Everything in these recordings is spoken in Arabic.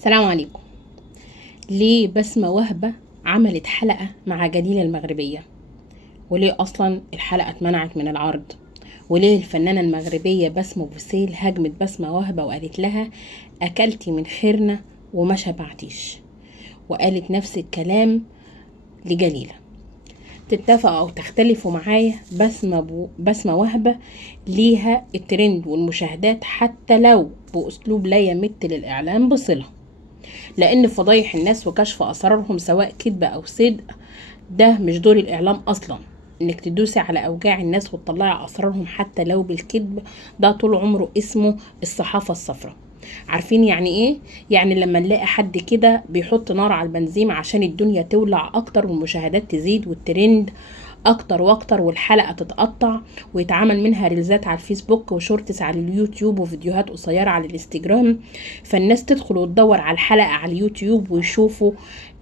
السلام عليكم. ليه بسمة وهبة عملت حلقة مع جليلة المغربية؟ وليه أصلا الحلقة اتمنعت من العرض؟ وليه الفنانة المغربية بسمة بوسيل هجمت بسمة وهبة وقالت لها أكلتي من خيرنا وما شبعتيش؟ وقالت نفس الكلام لجليلة. تتفقوا أو تختلفوا معايا، بسمة وهبة ليها الترند والمشاهدات حتى لو بأسلوب لا يمت للإعلام بصلة، لان فضايح الناس وكشف اسرارهم سواء كذب او صدق ده مش دور الاعلام اصلا. انك تدوسي على اوجاع الناس وتطلعي اسرارهم حتى لو بالكذب، ده طول عمره اسمه الصحافة الصفراء. عارفين يعني ايه؟ يعني لما نلاقي حد كده بيحط نار على البنزين عشان الدنيا تولع اكتر والمشاهدات تزيد والترند اكتر واكتر والحلقة تتقطع ويتعمل منها ريلزات على الفيسبوك وشورتس على اليوتيوب وفيديوهات قصيرة على الانستجرام، فالناس تدخل وتدور على الحلقة على اليوتيوب ويشوفوا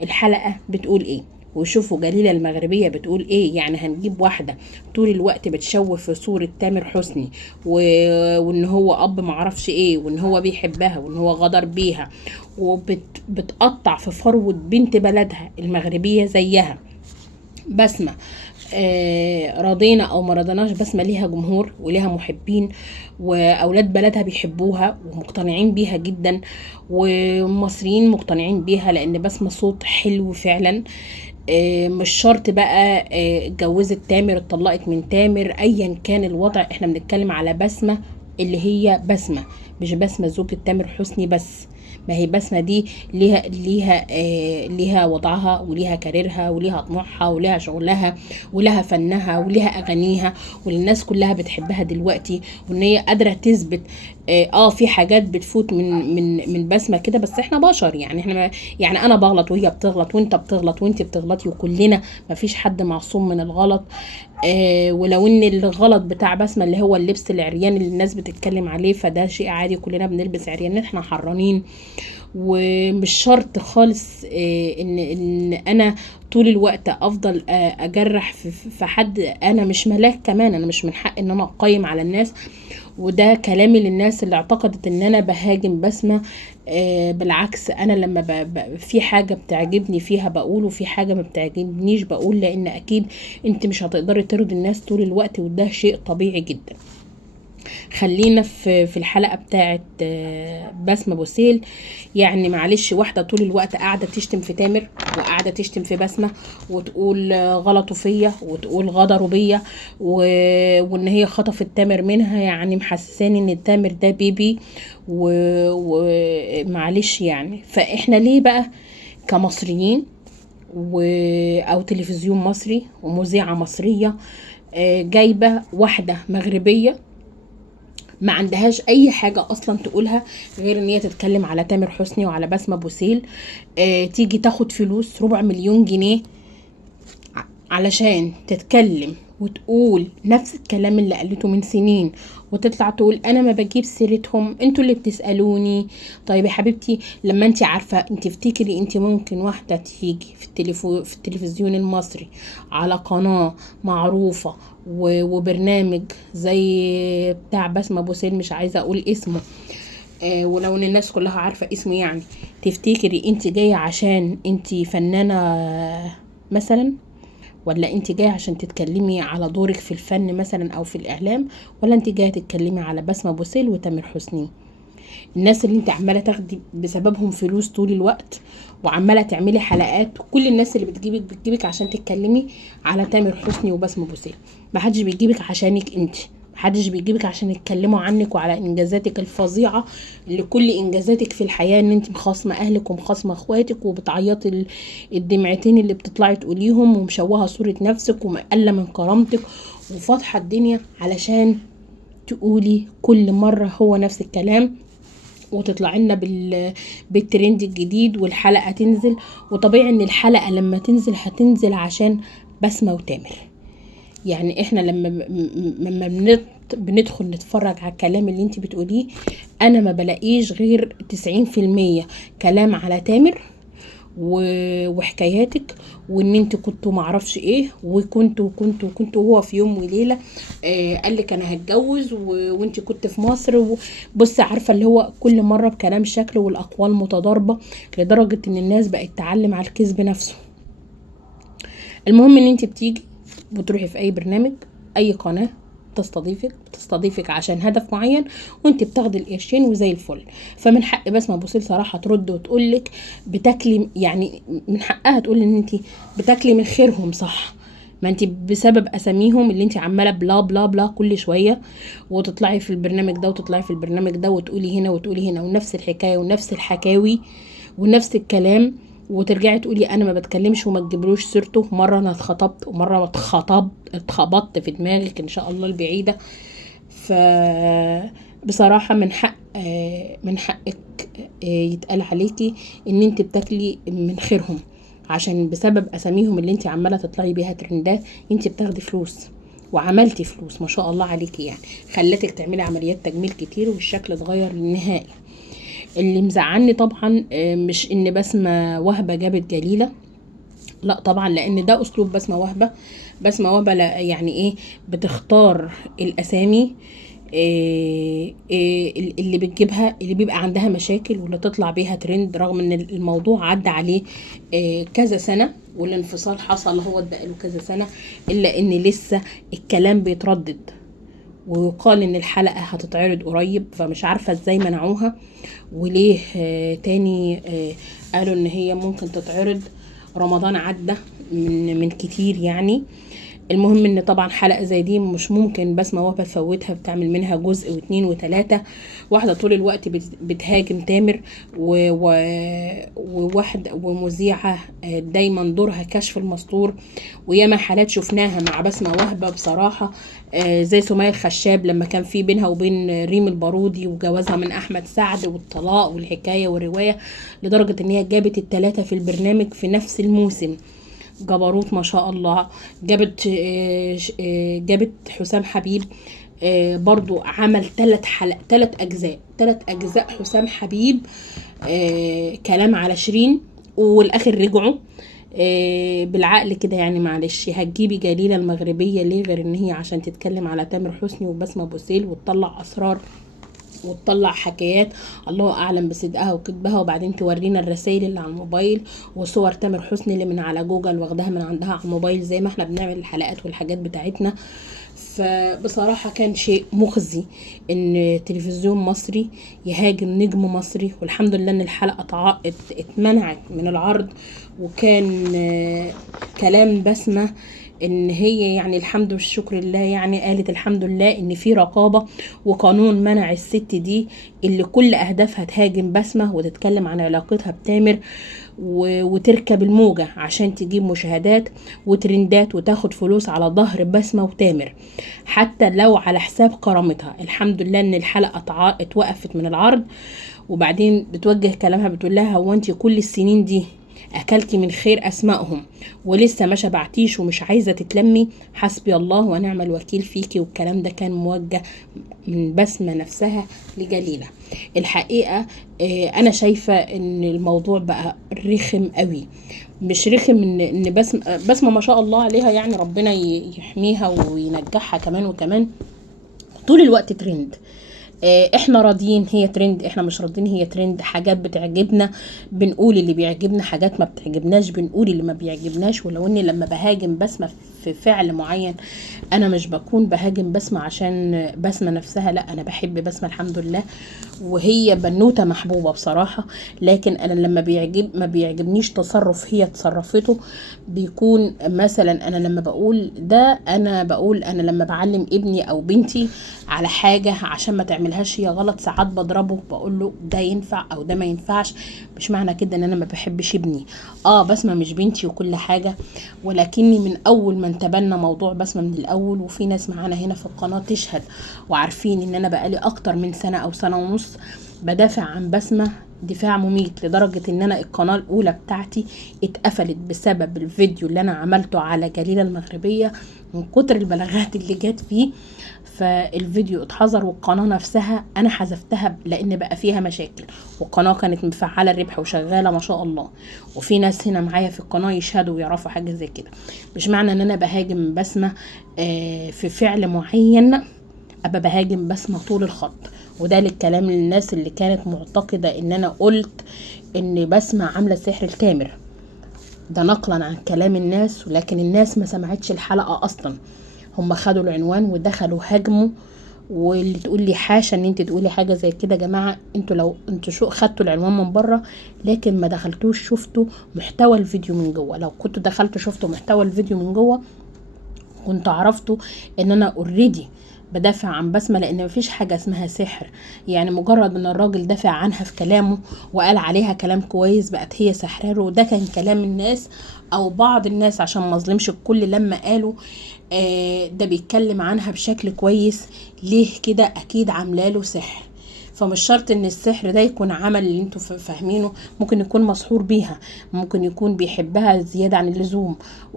الحلقة بتقول ايه، ويشوفوا جليلة المغربية بتقول ايه. يعني هنجيب واحدة طول الوقت بتشوه في صورة تامر حسني وان هو اب معرفش ايه وان هو بيحبها وان هو غدر بيها وبتقطع في فروة بنت بلدها المغربية زيها بسمة. رضينا او ما رضيناش بسمة ليها جمهور وليها محبين واولاد بلدها بيحبوها ومقتنعين بيها جدا، ومصريين مقتنعين بيها لان بسمة صوت حلو فعلا. مش شرط بقى اتجوزت تامر اتطلقت من تامر ايا كان الوضع، احنا بنتكلم على بسمة اللي هي بسمة، مش بسمة زوجة تامر حسني بس. ما هي بسمة دي ليها وضعها وليها كاريرها وليها طموحها وليها شغلها ولها فنها وليها اغانيها والناس كلها بتحبها دلوقتي، وان هي قادره تثبت. في حاجات بتفوت من بسمة كده، بس احنا بشر، يعني احنا يعني انا بغلط وهي بتغلط وانت بتغلط وانت بتغلطي وكلنا مفيش حد معصوم من الغلط. ولو ان الغلط بتاع بسمة اللي هو اللبس العريان اللي الناس بتتكلم عليه فده شيء عادي، كلنا بنلبس عريان، احنا حرانين ومش شرط خالص ان انا طول الوقت افضل اجرح في حد. انا مش ملاك كمان، انا مش من حق ان انا اقيم على الناس، وده كلامي للناس اللي اعتقدت ان انا بهاجم بسمة. بالعكس، انا لما في حاجة بتعجبني فيها بقول وفي حاجة ما بتعجبنيش بقول، لان اكيد انت مش هتقدري ترضي الناس طول الوقت وده شيء طبيعي جدا. خلينا في الحلقة بتاعت بسمة بوسيل. يعني معلش، واحدة طول الوقت قاعدة تشتم في تامر وقاعدة تشتم في بسمة وتقول غلطوا فيا وتقول غدروا بيا وان هي خطفت تامر منها، يعني محسساني ان تامر ده بيبي ومعلش يعني. فاحنا ليه بقى كمصريين او تلفزيون مصري ومذيعة مصرية جايبة واحدة مغربية ما عندهاش اي حاجة اصلا تقولها غير ان هي تتكلم على تامر حسني وعلى بسمة بوسيل، تيجي تاخد فلوس 400,000,000 جنيه علشان تتكلم وتقول نفس الكلام اللي قالته من سنين، وتطلع تقول انا ما بجيب سيرتهم انتوا اللي بتسألوني. طيب يا حبيبتي، لما انت عارفة، انت افتكري انت ممكن واحدة تيجي في التلفزيون المصري على قناة معروفة وبرنامج زي بتاع بسمة بوسيل، مش عايزة اقول اسمه ولو ان الناس كلها عارفة اسمه، يعني تفتكري انت جاية عشان انت فنانة مثلا، ولا انت جايه عشان تتكلمي على دورك في الفن مثلا او في الاعلام، ولا انت جايه تتكلمي على بسمة بوسيل وتامر حسني؟ الناس اللي انت عماله تاخدي بسببهم فلوس طول الوقت وعماله تعملي حلقات، كل الناس اللي بتجيبك عشان تتكلمي على تامر حسني وبسمة بوسيل. محدش بيجيبك عشانك انت، محدش بيجيبك عشان يتكلموا عنك وعلى انجازاتك الفظيعه، اللي كل انجازاتك في الحياه ان انت مخاصمه اهلك ومخاصمه اخواتك وبتعيطي الدمعتين اللي بتطلعي تقوليهم ومشوهه صوره نفسك ومقله من كرامتك وفاضحه الدنيا علشان تقولي كل مره هو نفس الكلام وتطلع لنا بالترند الجديد والحلقه تنزل. وطبيعي ان الحلقه لما تنزل هتنزل عشان بسمة وتامر. يعني احنا لما بندخل نتفرج على الكلام اللي انت بتقوليه، انا ما بلاقيش غير 90% كلام على تامر وحكاياتك، وان انت كنتوا معرفش ايه، وكنتوا هو في يوم وليله قال لك انا هتجوز وانت كنت في مصر. بص عارفه اللي هو كل مره بكلام شكل والاقوال متضاربه، لدرجه ان الناس بقت تعلم على الكذب نفسه. المهم ان انت بتيجي بتروحي في اي برنامج، اي قناه بتستضيفك عشان هدف معين، وانت بتاخدي القرشين وزي الفل. فمن حق بسمة بوسيل صراحه ترد وتقولك بتاكلي، يعني من حقها تقول ان انت بتاكلي من خيرهم، صح؟ ما انت بسبب اساميهم اللي انت عماله بلا بلا بلا كل شويه، وتطلعي في البرنامج ده وتطلعي في البرنامج ده، وتقولي هنا وتقولي هنا، ونفس الحكايه ونفس الحكاوي ونفس الكلام، وترجعي تقولي انا ما بتكلمش وما تجيبلوش سيرته. مره انا اتخطبت ومره اتخبطت في دماغك ان شاء الله البعيده. ف بصراحه من حقك يتقال عليكي ان انت بتاكلي من خيرهم، عشان بسبب اساميهم اللي انت عماله تطلعي بيها ترندات انت بتاخدي فلوس، وعملتي فلوس ما شاء الله عليكي، يعني خلتك تعملي عمليات تجميل كتير والشكل اتغير للنهائي. اللي مزعلني طبعا مش ان بسمة وهبة جابت جليلة، لا طبعا، لان ده اسلوب بسمة وهبة. بسمة وهبة يعني ايه، بتختار الاسامي اللي بتجيبها، اللي بيبقى عندها مشاكل واللي تطلع بيها ترند، رغم ان الموضوع عدى عليه كذا سنة، والانفصال حصل هو بقاله كذا سنة، الا ان لسه الكلام بيتردد، ويقال ان الحلقة هتتعرض قريب. فمش عارفة ازاي منعوها، وليه تاني قالوا ان هي ممكن تتعرض. رمضان عدى من كتير يعني. المهم ان طبعا حلقة زي دي مش ممكن بسمة وهبة تفوتها، بتعمل منها جزء واثنين وثلاثة. واحدة طول الوقت بتهاجم تامر، وواحدة ومذيعة دايما دورها كشف المستور. وياما حالات شفناها مع بسمة وهبة بصراحة، زي سمية الخشاب لما كان في بينها وبين ريم البارودي وجوازها من احمد سعد والطلاق والحكاية والرواية، لدرجة ان هي جابت الثلاثة في البرنامج في نفس الموسم. جبروت ما شاء الله. جابت حسام حبيب برضو عمل 3 اجزاء حسام حبيب، كلام على شيرين، والاخر رجعوا بالعقل كده. يعني معلش، هتجيبي جليلة المغربية ليه غير ان هي عشان تتكلم على تامر حسني وبسمة بوسيل، وتطلع اسرار وتطلع حكايات الله اعلم بصدقها وكذبها، وبعدين تورينا الرسائل اللي على الموبايل وصور تامر حسني اللي من على جوجل واخداها من عندها على الموبايل، زي ما احنا بنعمل الحلقات والحاجات بتاعتنا. فبصراحة كان شيء مخزي ان تلفزيون مصري يهاجم نجم مصري. والحمد لله ان الحلقة اتمنعت من العرض، وكان كلام بسمة ان هي يعني الحمد والشكر لله، يعني قالت الحمد لله ان في رقابة وقانون منع الست دي اللي كل اهدافها تهاجم بسمة وتتكلم عن علاقتها بتامر، وتركب الموجة عشان تجيب مشاهدات وترندات وتاخد فلوس على ظهر بسمة وتامر، حتى لو على حساب كرامتها. الحمد لله ان الحلقة اتوقفت من العرض. وبعدين بتوجه كلامها بتقول لها هو انت كل السنين دي اكلتي من خير اسمائهم ولسه ما شبعتيش ومش عايزه تتلمي؟ حسبي الله ونعم الوكيل فيكي. والكلام ده كان موجه من بسمة نفسها لجليلة. الحقيقة انا شايفة ان الموضوع بقى رخم قوي، مش رخم ان بسمة ما شاء الله عليها، يعني ربنا يحميها وينجحها كمان وكمان، طول الوقت ترند. احنا راضيين هي ترند، احنا مش راضيين هي ترند. حاجات بتعجبنا بنقول اللي بيعجبنا، حاجات ما بتعجبناش بنقول اللي ما بيعجبناش. ولو اني لما بهاجم بسمة في فعل معين، انا مش بكون بهاجم بسمة عشان بسمة نفسها، لا، انا بحب بسمة الحمد لله، وهي بنوتة محبوبة بصراحة. لكن انا لما ما بيعجبنيش تصرف هي تصرفته، بيكون مثلا انا لما بقول ده، انا بقول انا لما بعلم ابني او بنتي على حاجة عشان ما تعملهاش هي غلط، ساعات بضربه بقول له ده ينفع او ده ما ينفعش. مش معنى كده ان انا ما بحبش ابني. بسمة مش بنتي وكل حاجة، ولكني من اول ما انتبهنا موضوع بسمة من الاول، وفي ناس معانا هنا في القناة تشهد وعارفين ان انا بقالي اكتر من سنة او سنة ونص بدافع عن بسمة دفاع مميت لدرجة ان انا القناة الاولى بتاعتي اتقفلت بسبب الفيديو اللي انا عملته على جليلة المغربية من كتر البلاغات اللي جات فيه. فالفيديو اتحظر والقناة نفسها انا حذفتها لان بقى فيها مشاكل، والقناة كانت مفعلة الربح وشغالة ما شاء الله، وفي ناس هنا معايا في القناة يشهدوا ويعرفوا حاجة زي كده. مش معنى ان انا بهاجم بسمة في فعل معين ابقى بهاجم بسمة طول الخط. وده للكلام للناس اللي كانت معتقدة ان انا قلت ان بسمة عاملة سحر الكامر، ده نقلا عن كلام الناس، ولكن الناس ما سمعتش الحلقة اصلا. هم خدوا العنوان ودخلوا هاجموا. واللي تقول لي حاشا ان انت تقولي حاجه زي كده، يا جماعه انتوا لو انتوا شو خدتوا العنوان من بره لكن ما دخلتوش شفتوا محتوى الفيديو من جوه. لو كنتوا دخلتوا شفتوا محتوى الفيديو من جوه كنت عرفتوا ان انا اوريدي بدافع عن بسمة، لان مفيش حاجة اسمها سحر. يعني مجرد ان الراجل دافع عنها في كلامه وقال عليها كلام كويس بقت هي سحراره، وده كان كلام الناس او بعض الناس عشان ما اظلمش الكل لما قالوا ده بيتكلم عنها بشكل كويس ليه كده اكيد عاملاله سحر. فمش شرط ان السحر ده يكون عمل اللي انتوا فاهمينه، ممكن يكون مسحور بيها، ممكن يكون بيحبها زيادة عن اللزوم،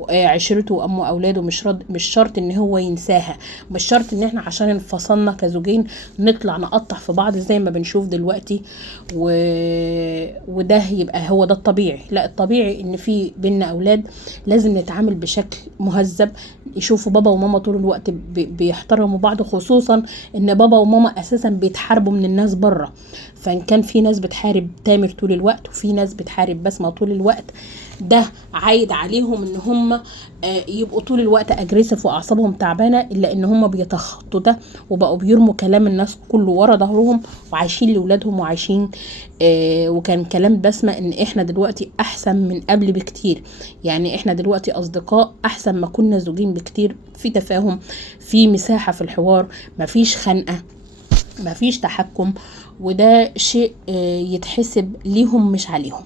عشرته وام اولاده، مش شرط ان هو ينساها، مش شرط ان احنا عشان انفصلنا كزوجين نطلع نقطع في بعض زي ما بنشوف دلوقتي وده يبقى هو ده الطبيعي. لا، الطبيعي ان في بينا اولاد لازم نتعامل بشكل مهذب، يشوفوا بابا وماما طول الوقت بيحترموا بعض، خصوصا ان بابا وماما اساسا بيتحاربوا من الناس بره. فان كان في ناس بتحارب تامر طول الوقت وفي ناس بتحارب بسمة طول الوقت، ده عايد عليهم ان هم يبقوا طول الوقت اجريسيف واعصابهم تعبانه، الا ان هم بيتخطوا ده وبقوا بيرموا كلام الناس كله ورا ظهرهم وعايشين لاولادهم وعايشين وكان كلام بسمة ان احنا دلوقتي احسن من قبل بكتير. يعني احنا دلوقتي اصدقاء احسن ما كنا زوجين بكتير، في تفاهم، في مساحه في الحوار، مفيش خنقه، مفيش تحكم، وده شيء يتحسب ليهم مش عليهم.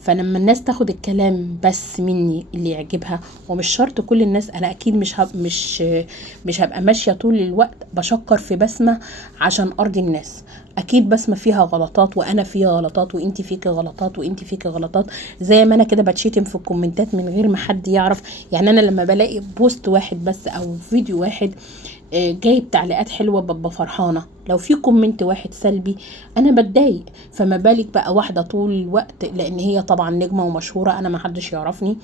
فلما الناس تاخد الكلام بس مني اللي يعجبها، ومش شرط كل الناس، انا اكيد مش هبقى ماشيه طول الوقت بشكر في بسمة عشان ارضي الناس. اكيد بسمة فيها غلطات وانا فيها غلطات وانتي فيكي غلطات وانتي فيكي غلطات، زي ما انا كده بتشتم في الكومنتات من غير ما حد يعرف. يعني انا لما بلاقي بوست واحد بس او فيديو واحد جايب تعليقات حلوه ببقى فرحانه، لو في كومنت واحد سلبي انا بتضايق. فما بالك بقى واحده طول الوقت، لان هي طبعا نجمه ومشهوره، انا ما حدش يعرفني،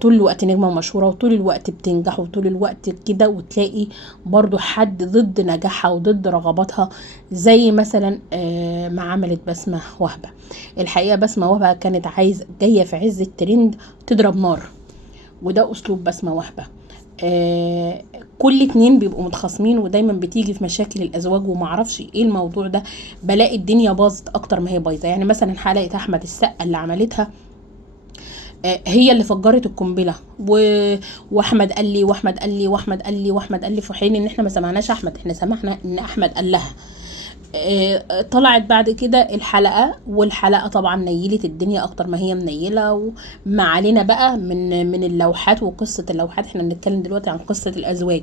طول الوقت نجمه ومشهوره وطول الوقت بتنجح وطول الوقت كده، وتلاقي برضو حد ضد نجاحها وضد رغباتها، زي مثلا ما عملت بسمة وهبه. الحقيقه بسمة وهبه كانت جايه في عز الترند تضرب نار، وده اسلوب بسمة وهبه. كل اتنين بيبقوا متخاصمين ودايما بتيجي في مشاكل الازواج ومعرفش ايه الموضوع ده، بلاقي الدنيا باظت اكتر ما هي بايظه. يعني مثلا حلقه احمد السقا اللي عملتها هي اللي فجرت القنبله، واحمد قال لي واحمد قال لي واحمد قال لي واحمد قال لي، في حين ان احنا ما سمعناش احمد، احنا سمعنا ان احمد قال لها. طلعت بعد كده الحلقة، والحلقة طبعا نيلت الدنيا اكتر ما هي منيلة. وما علينا بقى من اللوحات وقصة اللوحات، احنا بنتكلم دلوقتي عن قصة الازواج،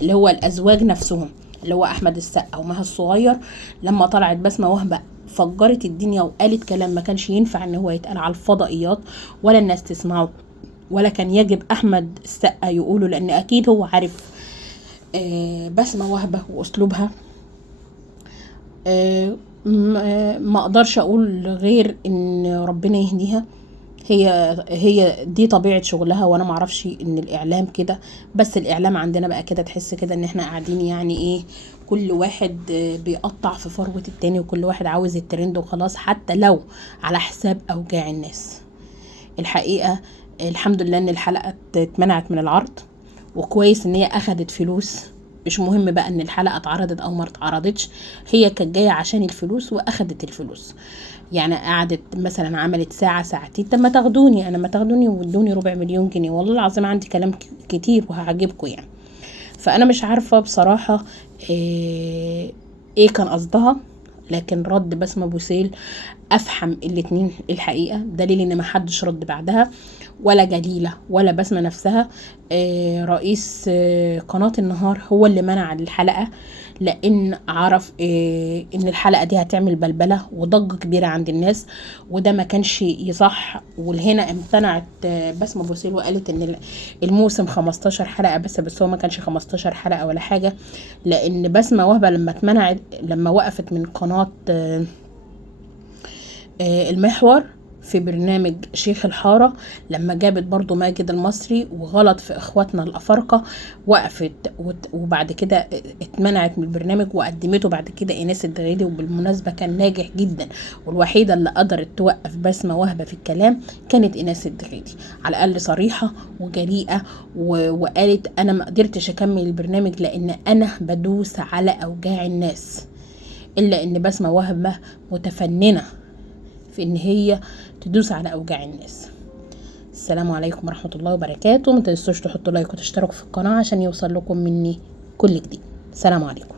اللي هو الازواج نفسهم، اللي هو احمد السقا ومها الصغير. لما طلعت بسمة وهبة فجرت الدنيا وقالت كلام ما كانش ينفع ان هو يتقال على الفضائيات ولا الناس تسمعه، ولا كان يجب احمد السقا يقوله، لان اكيد هو عارف بسمة وهبة واسلوبها. ما اقدرش اقول غير ان ربنا يهديها، هي دي طبيعة شغلها، وانا معرفش ان الاعلام كده، بس الاعلام عندنا بقى كده، تحس كده ان احنا قاعدين يعني ايه، كل واحد بيقطع في فروة التاني وكل واحد عاوز الترند وخلاص، حتى لو على حساب اوجاع الناس. الحقيقة الحمد لله ان الحلقة اتمنعت من العرض، وكويس ان هي اخدت فلوس. مش مهم بقى ان الحلقة اتعرضت او ما اتعرضتش، هي كانت جاية عشان الفلوس واخدت الفلوس. يعني قعدت مثلا عملت ساعة ساعتين، طب ما تاخدوني انا، ما تاخدوني وادوني 400,000 جنيه، والله العظيم عندي كلام كتير وهعجبكم يعني. فانا مش عارفة بصراحة ايه كان قصدها، لكن رد بسمة بوسيل افحم الاتنين الحقيقة، دليل ان ما حدش رد بعدها، ولا جليلة ولا بسمة نفسها. رئيس قناة النهار هو اللي منع الحلقة، لان عرف ان الحلقه دي هتعمل بلبله وضجه كبيره عند الناس، وده ما كانش يصح. والهنا امتنعت بسمة بوسيل وقالت ان الموسم 15 حلقه بس هو ما كانش 15 حلقه ولا حاجه. لان بسمة وهبه لما وقفت من قناه المحور في برنامج شيخ الحارة، لما جابت برضو ماجد المصري وغلط في اخواتنا الافارقة، وقفت وبعد كده اتمنعت من البرنامج، وقدمته بعد كده ايناس الدغيدي، وبالمناسبة كان ناجح جدا. والوحيدة اللي قدرت توقف بسمة وهبة في الكلام كانت ايناس الدغيدي، على الاقل صريحة وجريئة، وقالت انا ما قدرتش اكمل البرنامج لان انا بدوس على اوجاع الناس. الا ان بسمة وهبة متفننة في ان هي تدوس على اوجاع الناس. السلام عليكم ورحمة الله وبركاته. ما تنسوش تحطوا لايك وتشتركوا في القناة عشان يوصل لكم مني كل جديد. السلام عليكم.